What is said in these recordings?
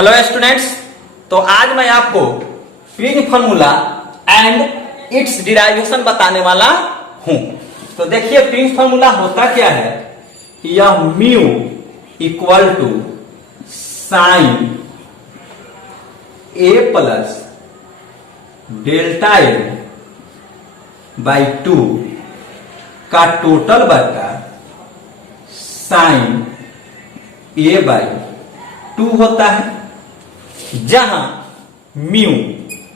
Hello students, तो आज मैं आपको prism formula and it's derivation बताने वाला हूं। तो देखिए प्रिज्म फार्मूला होता क्या है। यह mu equal to sine A plus delta L by 2 का टोटल बटा साइन ए बाई 2 होता है, जहां म्यू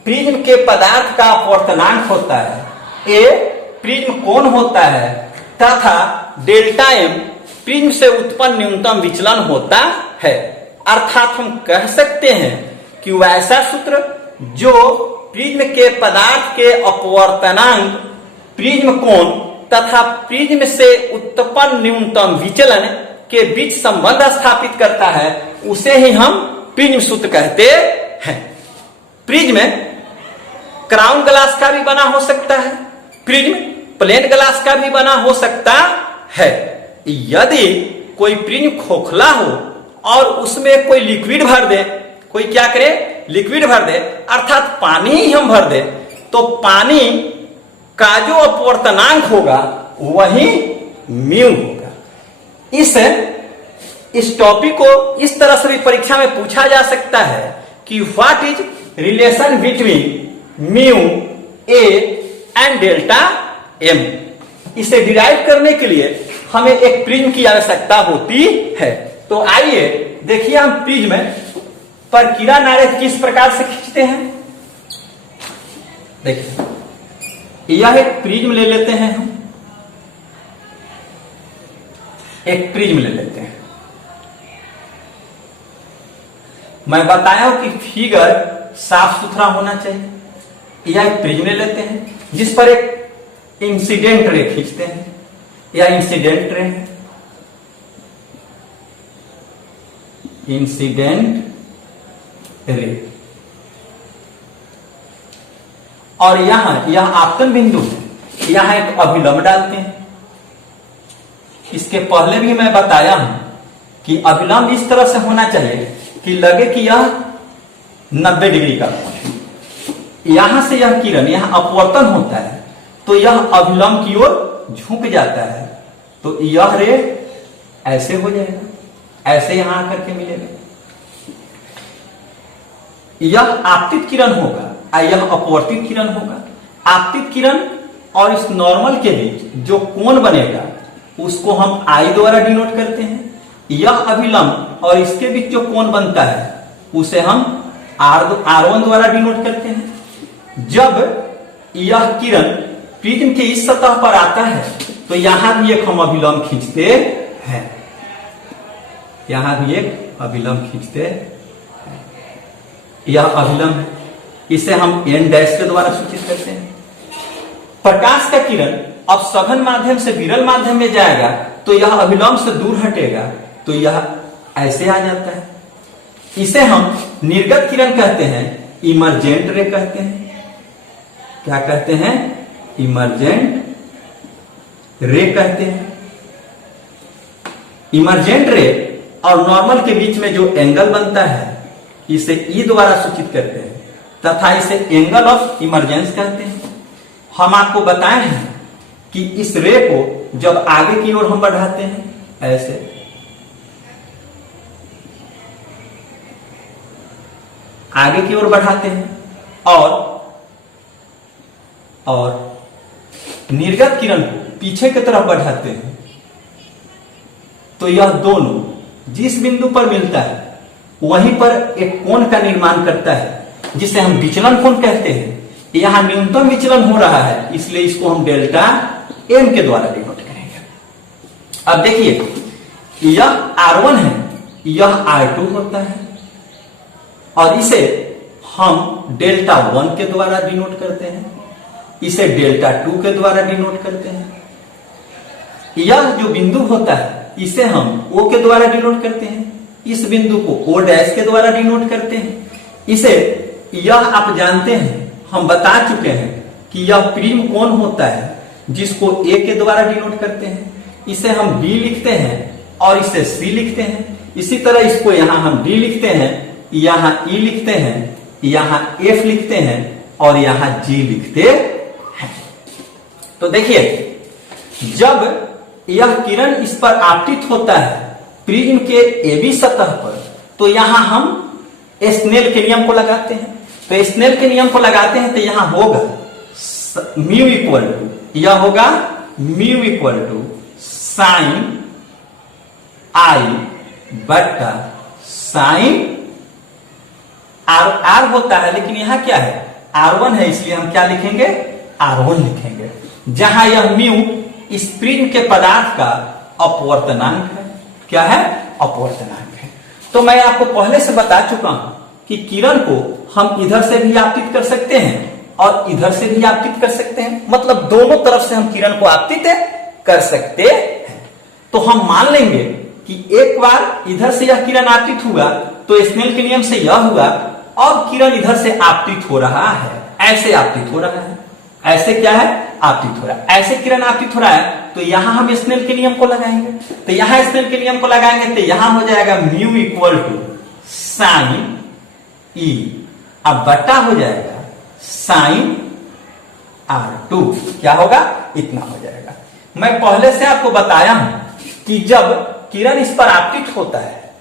प्रिज्म के पदार्थ का अपवर्तनांक होता है, ए प्रिज्म कोण होता है तथा डेल्टा एम प्रिज्म से उत्पन्न न्यूनतम विचलन होता है। अर्थात हम कह सकते हैं कि वैसा सूत्र जो प्रिज्म के पदार्थ के अपवर्तनांक, प्रिज्म कोण तथा प्रिज्म से उत्पन्न न्यूनतम विचलन के बीच संबंध स्थापित करता है, उसे ही हम प्रिज्म सूत्र कहते हैं। प्रिज्म क्राउन ग्लास का भी बना हो सकता है, प्रिज्म प्लेन ग्लास का भी बना हो सकता है। यदि कोई प्रिज्म खोखला हो और उसमें कोई लिक्विड भर दे, कोई क्या करे, लिक्विड भर दे, अर्थात पानी ही हम भर दे, तो पानी का जो अपवर्तनांक होगा वही म्यू होगा। इस टॉपिक को इस तरह से भी परीक्षा में पूछा जा सकता है कि what is relation between mu A and delta M. इसे डिराइव करने के लिए हमें एक प्रिज्म की आवश्यकता होती है। तो आइए देखिए हम प्रिज्म पर किरण आरेख किस प्रकार से खींचते हैं। देखिए यह एक प्रिज्म ले लेते हैं, हम एक प्रिज्म ले लेते हैं। मैं बताया हूं कि फिगर साफ सुथरा होना चाहिए। यह एक प्रिज्म ले लेते हैं जिस पर एक इंसिडेंट रे खींचते हैं। यह इंसिडेंट रे है, इंसिडेंट रे, और यह आपतन बिंदु है, यहां एक अभिलंब डालते हैं। इसके पहले भी मैं बताया हूं कि अभिलंब इस तरह से होना चाहिए कि लगे कि यह 90 डिग्री का कोण है। यहां से यह किरण यहां अपवर्तन होता है तो यह अभिलंब की ओर झुक जाता है, तो यह रे ऐसे हो जाएगा, ऐसे यहां आकर के मिलेगा। यह आपतित किरण होगा और यह अपवर्तित किरण होगा। आपतित किरण और इस नॉर्मल के बीच जो कोण बनेगा उसको हम आई द्वारा डिनोट करते हैं। यह अभिलंब और इसके बीच जो कोण बनता है उसे हम R1 द्वारा डिनोट करते हैं। जब यह किरण प्रिज्म के इस सतह पर आता है तो यहां भी एक हम अभिलंब खींचते हैं, यहां भी एक अभिलंब खींचते हैं। यह अभिलंब है, इसे हम n डैश के द्वारा सूचित करते हैं। प्रकाश का किरण अब सघन माध्यम से विरल माध्यम में जाएगा तो यह अभिलंब से दूर हटेगा, तो यह ऐसे आ जाता है। इसे हम निर्गत किरण कहते हैं, इमर्जेंट रे कहते हैं। क्या कहते हैं? इमर्जेंट रे कहते हैं। इमर्जेंट रे और नॉर्मल के बीच में जो एंगल बनता है इसे ई द्वारा सूचित करते हैं तथा इसे एंगल ऑफ इमरजेंस कहते हैं। हम आपको बताए हैं कि इस रे को जब आगे की ओर हम बढ़ाते हैं, ऐसे आगे की ओर बढ़ाते हैं और निर्गत किरण को पीछे की तरफ बढ़ाते हैं, तो यह दोनों जिस बिंदु पर मिलता है वहीं पर एक कोण का निर्माण करता है, जिसे हम विचलन कोण कहते हैं। यहां न्यूनतम विचलन हो रहा है, इसलिए इसको हम डेल्टा एम के द्वारा डिनोट करेंगे। अब देखिए यह R1 है, यह R2 होता है और इसे हम डेल्टा 1 के द्वारा डिनोट करते हैं, इसे डेल्टा 2 के द्वारा डिनोट करते हैं। यह जो बिंदु होता है इसे हम O के द्वारा डिनोट करते हैं, इस बिंदु को O डैश के द्वारा डिनोट करते हैं। इसे यह आप जानते हैं, हम बता चुके हैं कि यह प्रिज्म कोण होता है जिसको A के द्वारा डिनोट करते हैं। इसे हम B लिखते हैं और इसे C लिखते हैं। इसी तरह इसको यहां हम D लिखते हैं, यहां ई लिखते हैं, यहां एफ लिखते हैं और यहां जी लिखते हैं। तो देखिए, जब यह किरण इस पर आपतित होता है प्रिज्म के एबी सतह पर, तो यहां हम स्नेल के नियम को लगाते हैं। तो स्नेल के नियम को लगाते हैं तो यहां होगा म्यू इक्वल टू, यह होगा म्यू इक्वल टू साइन आई बटा साइन आर। आर होता है लेकिन यहां क्या है, R1 है, इसलिए हम क्या लिखेंगे, R1 लिखेंगे। जहां यह म्यू इस प्रिज्म के पदार्थ का अपवर्तनांक है। क्या है, अपवर्तनांक है। तो मैं आपको पहले से बता चुका हूं कि किरण को हम इधर से भी आपतित कर सकते हैं और इधर से भी आपतित कर सकते हैं, मतलब दोनों तरफ से हम किरण को आपतित कर सकते हैं। तो हम मान लेंगे कि एक बार इधर से यह किरण आपतित हुआ तो स्नेल के नियम से यह हुआ, अब किरण इधर से आपतित हो रहा है, ऐसे आपतित हो रहा है, ऐसे क्या है, आपतित हो रहा है, ऐसे किरण आपतित हो रहा है। तो यहां हम स्नेल के नियम को लगाएंगे, तो यहां स्नेल के नियम को लगाएंगे तो यहां हो जाएगा म्यू इक्वल टू साइन ई, अब बटा हो जाएगा साइन R2। क्या होगा, इतना हो जाएगा। मैं पहले से आपको बताया हूं कि जब किरण इस पर आपतित होता है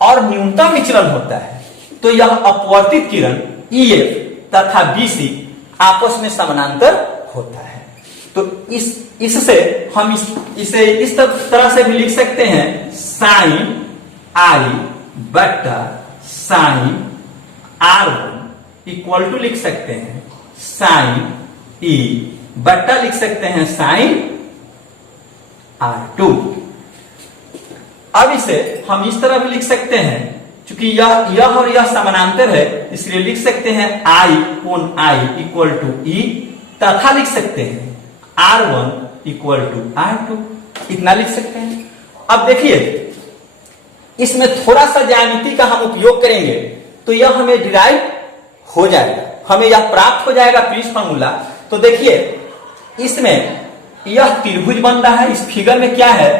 और न्यूनतम विचलन होता है तो यह अपवर्तित किरण EF तथा BC आपस में समानांतर होता है। तो इससे हम इसे इस तरह से भी लिख सकते हैं, साइन आई बटा साइन R1 इक्वल टू लिख सकते हैं साइन E बटा लिख सकते हैं साइन R2। अब इसे हम इस तरह भी लिख सकते हैं, क्योंकि यह और यह समानांतर है, इसलिए लिख सकते हैं I कोण I इक्वल टू E, तथा लिख सकते हैं R1 इक्वल टू R2, इतना लिख सकते हैं। अब देखिए, इसमें थोड़ा सा ज्यामिति का हम उपयोग करेंगे तो यह हमें डिराइव हो जाएगा, हमें यह प्राप्त हो जाएगा प्रिज्म फार्मूला। तो देखिए, इसमें यह त्रिभुज बन रहा है, इस फिगर में क्या है,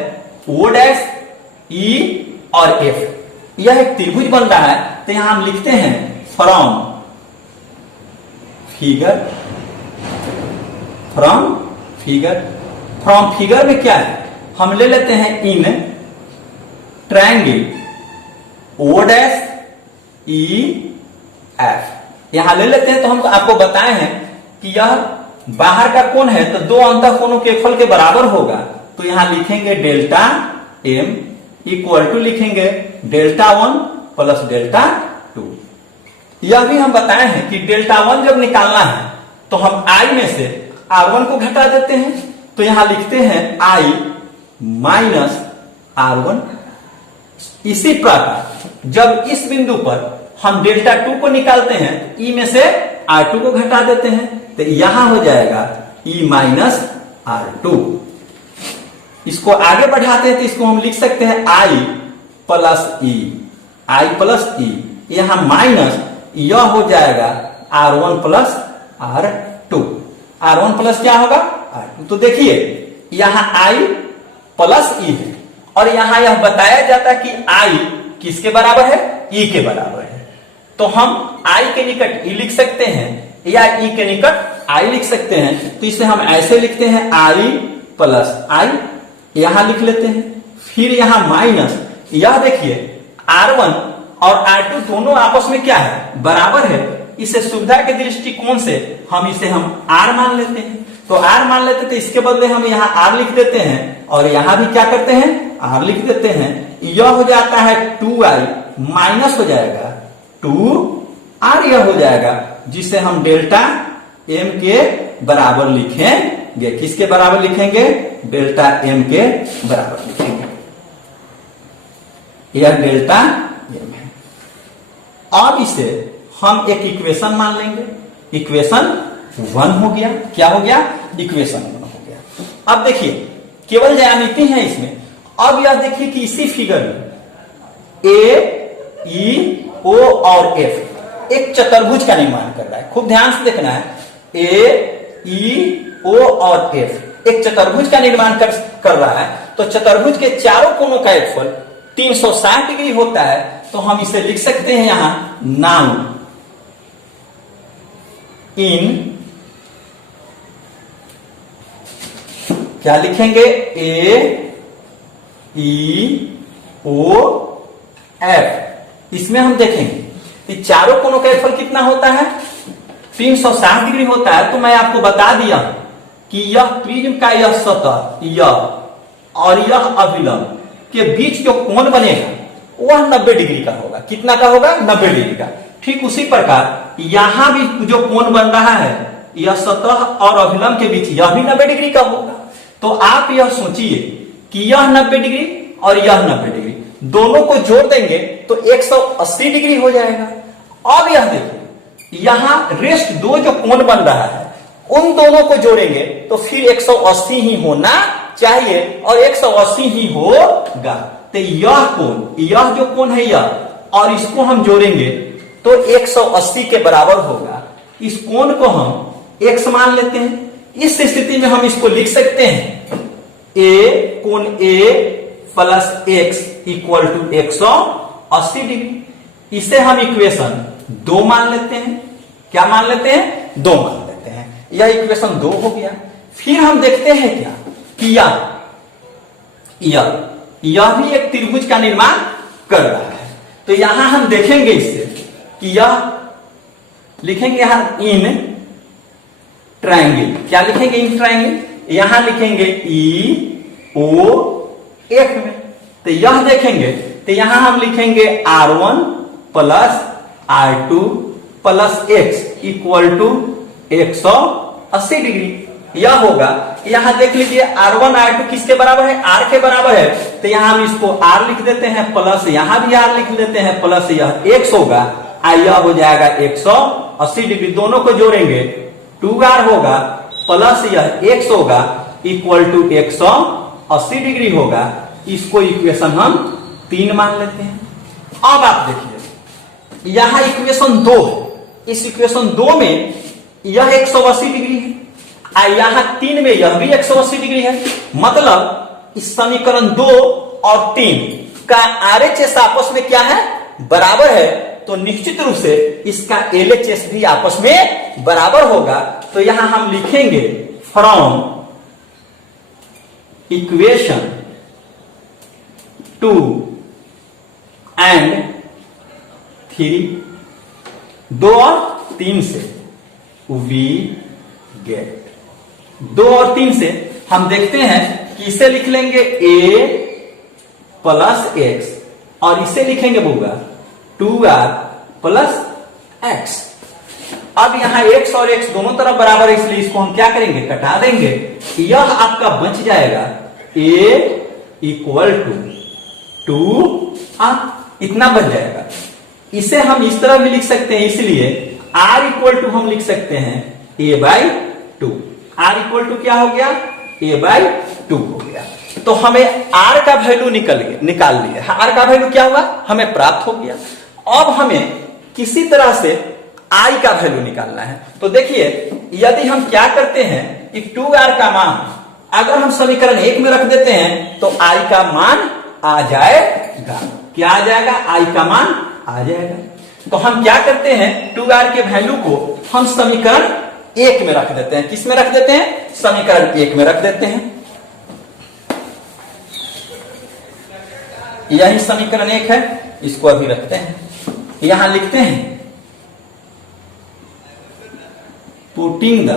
O डैश E और F, यह एक त्रिभुज बन रहा है। तो यहां हम लिखते हैं फ्रॉम फिगर में क्या है, हम ले लेते हैं in triangle O dash E F, यहां ले लेते हैं। तो हम आपको बताए हैं कि यह बाहर का कोण है तो दो अंतः कोणों के फल के बराबर होगा। तो यहां लिखेंगे डेल्टा M इक्वल टू लिखेंगे डेल्टा 1 प्लस डेल्टा 2। यह भी हम बताए हैं कि डेल्टा 1 जब निकालना है तो हम I में से R1 को घटा देते हैं। तो यहां लिखते हैं I माइनस R1। इसी प्रकार जब इस बिंदु पर हम डेल्टा 2 को निकालते हैं, E में से R2 को घटा देते हैं, तो यहां हो जाएगा E माइनस R2। इसको आगे बढ़ाते हैं तो इसको हम लिख सकते हैं I प्लस E, यहां माइनस, यह हो जाएगा R1 plus R2। R1 plus क्या होगा, R2। तो देखिए, यहां I प्लस E है और यहां यह बताया जाता है कि I किसके बराबर है, E के बराबर है। तो हम I के निकट E लिख सकते हैं या E के निकट I लिख सकते हैं। तो इसे हम ऐसे लिखते हैं I प्लस I, यहां लिख लेते हैं, फिर यहां माइनस। यह देखिए, R1 और R2 दोनों आपस में क्या है, बराबर है। इसे सुविधा के दृष्टिकोण से हम R मान लेते हैं। तो R मान लेते हैं तो इसके बदले हम यहां R लिख देते हैं और यहां भी क्या करते हैं, R लिख देते हैं। यह हो जाता है 2I माइनस हो जाएगा 2R, यह हो जाएगा, जिसे हम डेल्टा M के बराबर लिखेंगे। किसके बराबर लिखेंगे, डेल्टा M के बराबर लिखेंगे। यह डेल्टा M है। अब इसे हम एक इक्वेशन मान लेंगे, इक्वेशन 1 हो गया। क्या हो गया, इक्वेशन 1 हो गया। अब देखिए, केवल ज्यामिति है इसमें। अब यह देखिए कि इसी फिगर में A, E, O और F एक चतुर्भुज का निर्माण कर रहा है। खूब ध्यान से देखना है, A, E, O और F एक चतुर्भुज का निर्माण कर रहा है। तो चतुर्भुज के चारों कोणों का क्षेत्रफल 360 डिग्री होता है। तो हम इसे लिख सकते हैं यहां नाउन इन, क्या लिखेंगे, ए ई ओ एफ। इसमें हम देखेंगे कि चारों कोनों का एफल कितना होता है, 360 डिग्री होता है। तो मैं आपको बता दिया कि यह प्रिज्म का यह सतह यह और यह अभिलंब के बीच जो कोण बनेगा वह 90 डिग्री का होगा। कितना का होगा, 90 डिग्री का। ठीक उसी प्रकार यहां भी जो कोण बन रहा है यह सतह और अभिलंब के बीच यह भी 90 डिग्री का होगा। तो आप यह सोचिए कि यह 90 डिग्री और यह 90 डिग्री, दोनों को जोड़ देंगे तो 180 डिग्री हो जाएगा। अब यह देखिए यहां रेस्ट दो जो कोण बन रहा है उन दोनों को जोड़ेंगे तो फिर 180 ही होना चाहिए और 180 ही होगा। तो यह कोण, यह जो कोण है यह और इसको हम जोड़ेंगे तो 180 के बराबर होगा। इस कोण को हम x मान लेते हैं। इस स्थिति में हम इसको लिख सकते हैं a कोण a plus x equal to 180 degree. इसे हम इक्वेशन 2 मान लेते हैं। क्या मान लेते हैं, 2 मान लेते हैं। यह इक्वेशन 2 हो गया। फिर हम देखते हैं क्या कि यह भी एक त्रिभुज का निर्माण कर रहा है। तो यहां हम देखेंगे इससे कि यह लिखेंगे यहां इन ट्रायंगल। क्या लिखेंगे, इन ट्रायंगल। यहां लिखेंगे ई ओ एफ में। तो यह देखेंगे तो यहां हम लिखेंगे R1 plus R2 plus x equal to 180 degree. यह होगा, यहां देख लीजिए R1 R2 किसके बराबर है, R के बराबर है। तो यहां हम इसको R लिख देते हैं प्लस यहां भी R लिख देते हैं प्लस यह x होगा, यह हो जाएगा 180 डिग्री। दोनों को जोड़ेंगे 2R होगा प्लस यह x होगा इक्वल टू 180 डिग्री होगा। इसको इक्वेशन हम 3 मान लेते हैं। अब आप देखिए यहां इक्वेशन 2 है। इस इक्वेशन 2 में यह 180 डिग्री है, यहां 3 में यह भी 180 डिग्री है। मतलब इस समीकरण 2 और 3 का RHS आपस में क्या है, बराबर है। तो निश्चित रूप से इसका LHS भी आपस में बराबर होगा। तो यहां हम लिखेंगे फ्रॉम इक्वेशन 2 एंड 3, 2 और 3 से वी गेट, 2 और 3 से हम देखते हैं कि इसे लिख लेंगे a प्लस x और इसे लिखेंगे होगा 2r प्लस x। अब यहां x और x दोनों तरफ बराबर है, इसलिए इसको हम क्या करेंगे, कटा देंगे। यह आपका बच जाएगा a इक्वल टू 2r, इतना बच जाएगा। इसे हम इस तरह भी लिख सकते हैं, इसलिए r इक्वल टू हम लिख सकते हैं a/2। r इक्वल टू क्या हो गया, a/2 हो गया। तो हमें r का वैल्यू निकाल लिया। r का वैल्यू क्या हुआ, हमें प्राप्त हो गया। अब हमें किसी तरह से i का वैल्यू निकालना है। तो देखिए यदि हम क्या करते हैं कि 2r का मान अगर हम समीकरण 1 में रख देते हैं तो i का मान आ जाएगा। क्या आ जाएगा, i का मान आ जाएगा। तो हम क्या करते हैं, 2r के वैल्यू को हम समीकरण 1 में रख देते हैं। किस में रख देते हैं, समीकरण 1 में रख देते हैं। यही समीकरण 1 है, इसको अभी रखते हैं। यहां लिखते हैं putting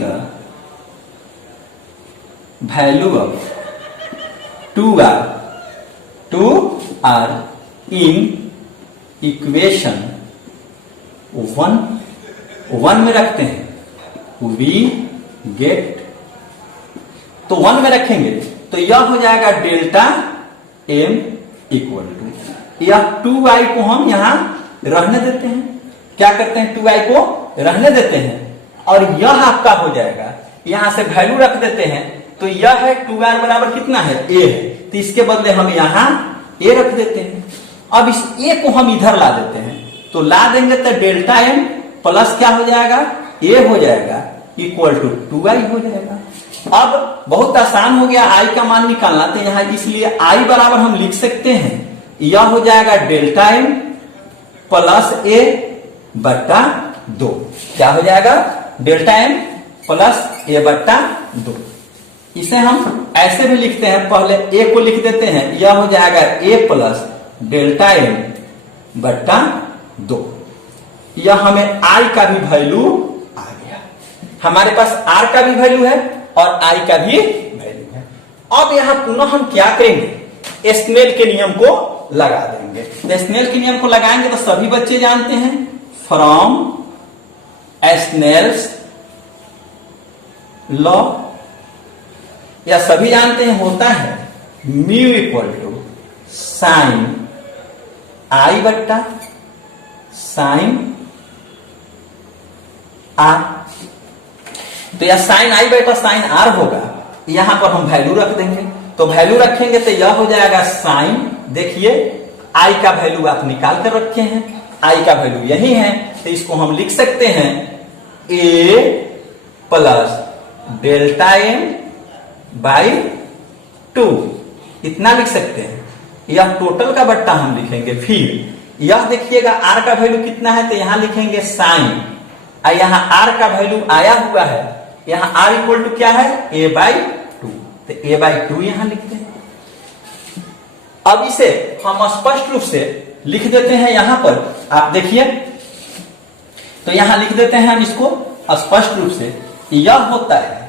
the value of 2r in equation 1 में रखते हैं वी गेट। तो 1 में रखेंगे तो यह हो जाएगा डेल्टा m इक्वल टू, यह 2i को हम यहां रहने देते हैं। क्या करते हैं, 2i को रहने देते हैं और यह आपका हो जाएगा, यहां से वैल्यू रख देते हैं। तो यह है 2r बराबर कितना है, a है। तो इसके बदले हम यहां a रख देते हैं। अब इस a को हम इधर ला देते हैं, तो ला देंगे तो डेल्टा m प्लस क्या हो जाएगा, a हो जाएगा इक्वल टू 2i हो जाएगा। अब बहुत आसान हो गया आई का मान निकालना, तो यहां इसलिए आई बराबर हम लिख सकते हैं, यह हो जाएगा डेल्टा एम प्लस ए बट्टा 2। क्या हो जाएगा? डेल्टा एम प्लस ए बट्टा 2। इसे हम ऐसे भी लिखते हैं, पहले ए को लिख देते हैं, यह हो जाएगा ए प्लस डेल्टा एम बट्टा 2। यह हमें आई का भी वैल्यू आ गया, हमारे पास आर का भी वैल्यू है और आई का भी वैल्यू है। अब यहां पुनः हम क्या करेंगे? स्नेल के नियम को लगा देंगे। तो स्नेल के नियम को लगाएंगे तो सभी बच्चे जानते हैं, फ्रॉम स्नेल्स लॉ, या सभी जानते हैं होता है म्यू इक्वल टू साइन आई बट्टा साइन आर। तो यह साइन आई बटा साइन आर होगा, यहां पर हम वैल्यू रख देंगे। तो वैल्यू रखेंगे तो यह हो जाएगा साइन, देखिए आई का वैल्यू आप निकाल कर रखे हैं, आई का वैल्यू यही है, तो इसको हम लिख सकते हैं ए प्लस डेल्टा एम बाई 2, इतना लिख सकते हैं। यह टोटल का बट्टा हम लिखेंगे। फिर यह देखिएगा आर का वैल्यू कितना है, तो यहां लिखेंगे साइन, और यहां आर का वैल्यू आया हुआ है, यहां आर इक्वल टू क्या है? ए बाई 2, तो ए बाई 2 यहां लिखते हैं। अब इसे हम स्पष्ट रूप से लिख देते हैं, यहां पर आप देखिए, तो यहां लिख देते हैं हम इसको स्पष्ट रूप से, यह होता है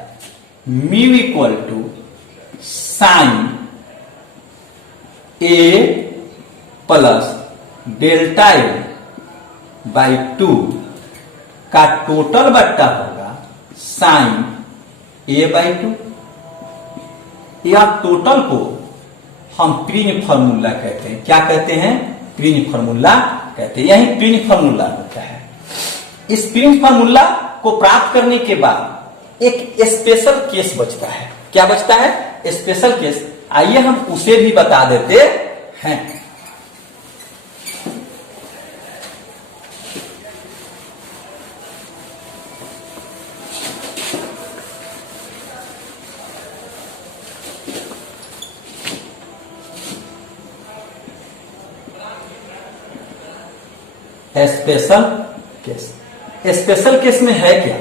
mu equal to sine A plus delta A by 2 का टोटल बट्टा होगा साइन ए बाई 2। यह टोटल को हम प्रिंस फार्मूला कहते हैं। क्या कहते हैं? प्रिंस फार्मूला कहते हैं, यही प्रिंस फार्मूला होता है। इस प्रिंस फार्मूला को प्राप्त करने के बाद एक स्पेशल केस बचता है। क्या बचता है? Special case. आइए हम उसे भी बता देते हैं। Special case. स्पेशल केस में है क्या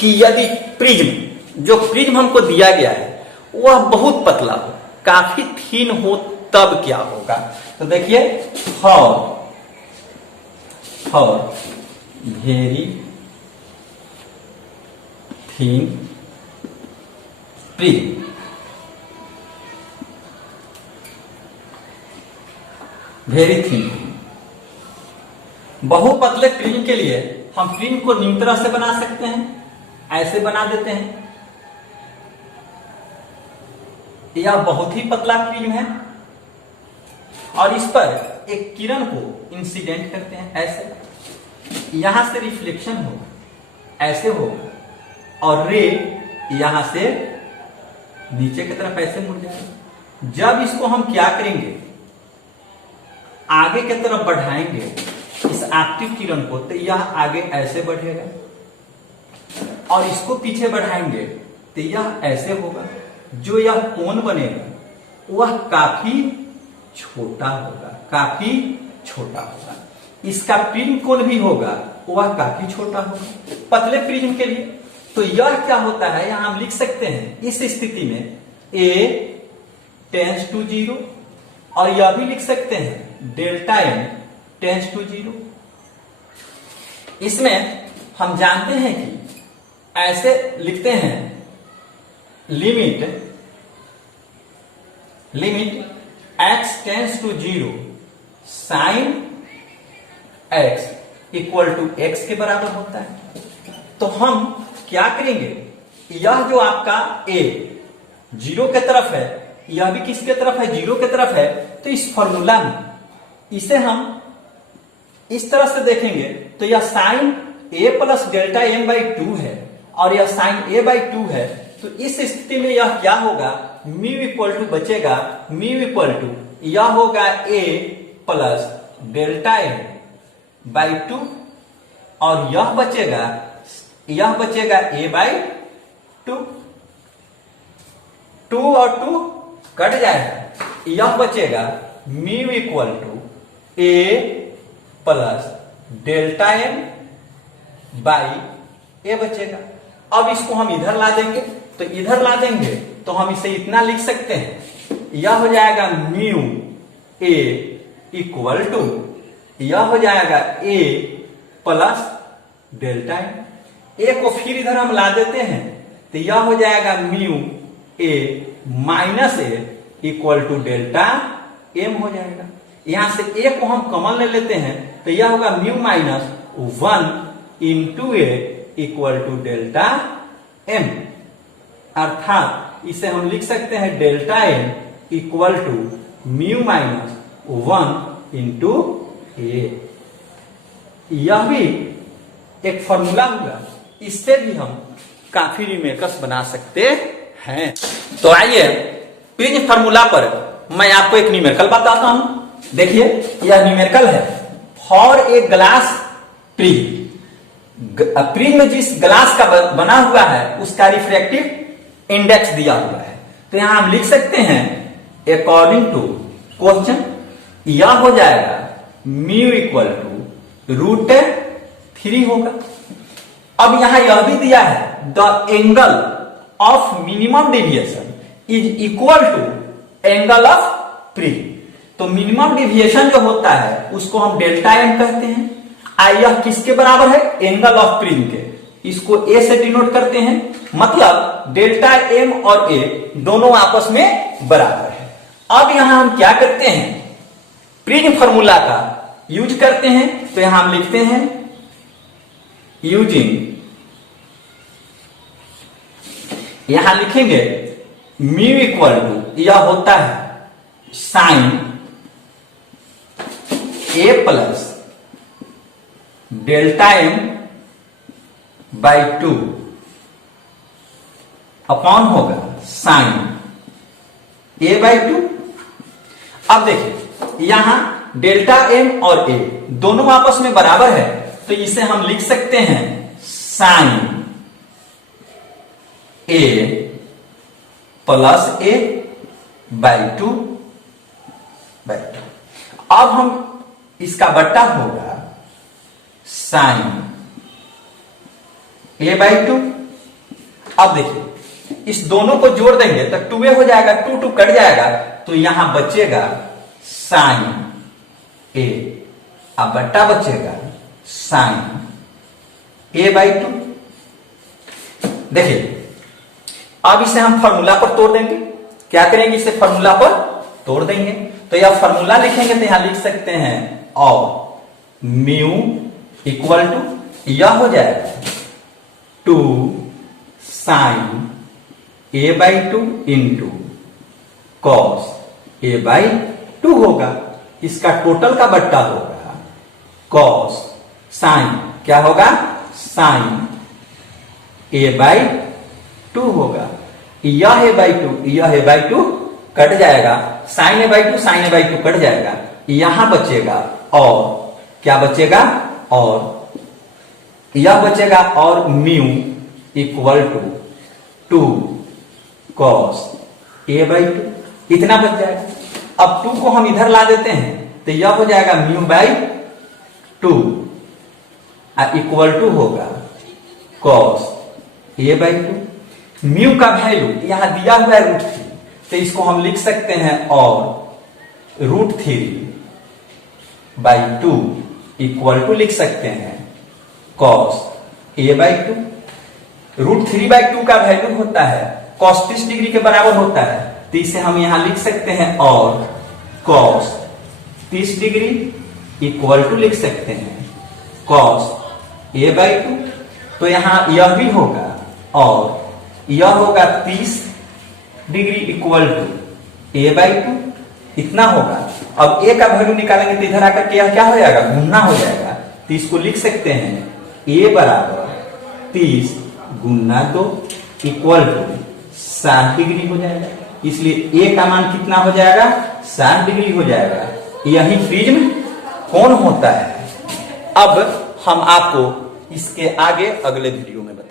कि यदि प्रिज्म, जो प्रिज्म हमको दिया गया है वह बहुत पतला हो, काफी थीन हो, तब क्या होगा? तो देखिए, for very thin prism, very thin, बहुत पतले प्रिज्म के लिए हम प्रिज्म को निम्न तरह से बना सकते हैं, ऐसे बना देते हैं। यह बहुत ही पतला प्रिज्म है और इस पर एक किरण को इंसिडेंट करते हैं, ऐसे यहां से रिफ्लेक्शन होगा, ऐसे होगा, और रे यहां से नीचे की तरफ ऐसे मुड़ जाएगा। जब इसको हम क्या करेंगे, आगे की तरफ बढ़ाएंगे इस एक्टिव किरण को, तो यह आगे ऐसे बढ़ेगा, और इसको पीछे बढ़ाएंगे तो यह ऐसे होगा। जो यह कोण बनेगा वह काफी छोटा होगा, काफी छोटा होगा। इसका प्रिज्म कोण भी होगा, वह काफी छोटा होगा पतले प्रिज्म के लिए। तो यह क्या होता है, यहां हम लिख सकते हैं इस स्थिति में A टेंड्स टू 0, और यह भी लिख सकते हैं डेल्टा एम टेंड्स टू 0। इसमें हम जानते हैं कि ऐसे लिखते हैं, limit x tends to 0 sine x equal to x के बराबर होता है। तो हम क्या करेंगे, यह जो आपका a 0 के तरफ है, यह भी किसके तरफ है? 0 के तरफ है। तो इस फॉर्मूला में इसे हम इस तरह से देखेंगे, तो यह sine a plus delta M by 2 है, और यह साइन a बाई 2 है। तो इस स्थिति में यह क्या होगा, म्यू इक्वल टू बचेगा, म्यू इक्वल टू यह होगा a plus delta M by 2, और यह बचेगा a बाई 2। 2 और 2 कट जाएगा, यह बचेगा mu equal to A plus delta M by A बचेगा। अब इसको हम इधर ला देंगे, तो इधर ला देंगे तो हम इसे इतना लिख सकते हैं, यह हो जाएगा म्यू ए इक्वल टू, यह हो जाएगा ए प्लस डेल्टा एम। ए को फिर इधर हम ला देते हैं तो यह हो जाएगा mu A minus A equal to delta M हो जाएगा। यहां से ए को हम कॉमन ले लेते हैं तो यह होगा mu minus 1 into A equal to delta M, अर्थात इसे हम लिख सकते हैं delta M equal to mu minus 1 into A. यह भी एक फॉर्मूला हुआ, इससे भी हम काफी न्यूमेरिकल्स बना सकते हैं। तो आइए प्रिज्म फार्मूला पर मैं आपको एक न्यूमेरिकल बताता हूं। देखिए यह न्यूमेरिकल है for a glass prism. Prism जिस ग्लास का बना हुआ है उसका रिफ्रैक्टिव इंडेक्स दिया हुआ है, तो यहां हम लिख सकते हैं अकॉर्डिंग टू क्वेश्चन, यह हो जाएगा म्यू इक्वल टू √3 होगा। अब यहां यह भी दिया है the angle of minimum deviation is equal to angle of prism. तो मिनिमम डेविएशन जो होता है उसको हम डेल्टा एम कहते हैं। यह किसके बराबर है? एंगल ऑफ प्रिज्म के। इसको ए से डिनोट करते हैं, मतलब डेल्टा एम और ए दोनों आपस में बराबर है। अब यहां हम क्या करते हैं, प्रिज्म फार्मूला का यूज करते हैं, तो यहां हम लिखते हैं यूजिंग, यहां लिखेंगे म्यू इक्वल टू, यह होता है sine A plus delta M by 2 upon होगा साइन ए बाई 2। अब देखिए यहां डेल्टा एम और ए दोनों आपस में बराबर है, तो इसे हम लिख सकते हैं sine A plus A by 2। अब हम इसका बट्टा होगा साइन ए बाई 2। अब देखिए इस दोनों को जोड़ देंगे तो 2a हो जाएगा, 2 कट जाएगा, तो यहां बचेगा साइन ए, अब बट्टा बचेगा साइन ए बाई 2। देखिए अब इसे हम फार्मूला पर तोड़ देंगे। क्या करेंगे, इसे फार्मूला पर तोड़ देंगे, तो यह फार्मूला लिखेंगे तो यहां लिख सकते हैं और म्यू इक्वल टू, यह हो जाएगा 2 sine A by 2 into cos A by 2 होगा। इसका टोटल का बट्टा होगा कॉस साइन, क्या होगा साइन ए बाई 2 होगा। यह ए बाई 2, यह ए बाई 2 कट जाएगा, sine A by 2 sine A by 2 cut जाएगा, यहां बचेगा और क्या बचेगा, और यह बचेगा और mu equal to 2 cos A by 2, इतना बच जाएगा। अब 2 को हम इधर ला देते हैं तो यह हो जाएगा म्यू बाई 2 इक्वल टू होगा कॉस ए बाई 2। म्यू का वैल्यू यहां दिया हुआ है √3, तो इसको हम लिख सकते हैं और √3 बाई 2 इक्वल टू लिख सकते हैं कॉस ए बाई 2। √3 बाई 2 का वैल्यू होता है कॉस 30 डिग्री के बराबर होता है, तो इसे हम यहां लिख सकते हैं और कॉस 30 डिग्री इक्वल टू लिख सकते हैं कॉस ए बाई 2। तो यहां यह भी होगा और यह होगा 30 degree equal to A by 2, इतना होगा। अब ए का वैल्यू निकालेंगे तो इधर आकर के क्या हो जाएगा, गुना हो जाएगा, तो इसको लिख सकते हैं ए बराबर 30 गुना 2 इक्वल टू 60 डिग्री हो जाएगा। इसलिए ए का मान कितना हो जाएगा, 60 डिग्री हो जाएगा। यही प्रिज्म कोण होता है। अब हम आपको इसके आगे अगले वीडियो में बताएंगे।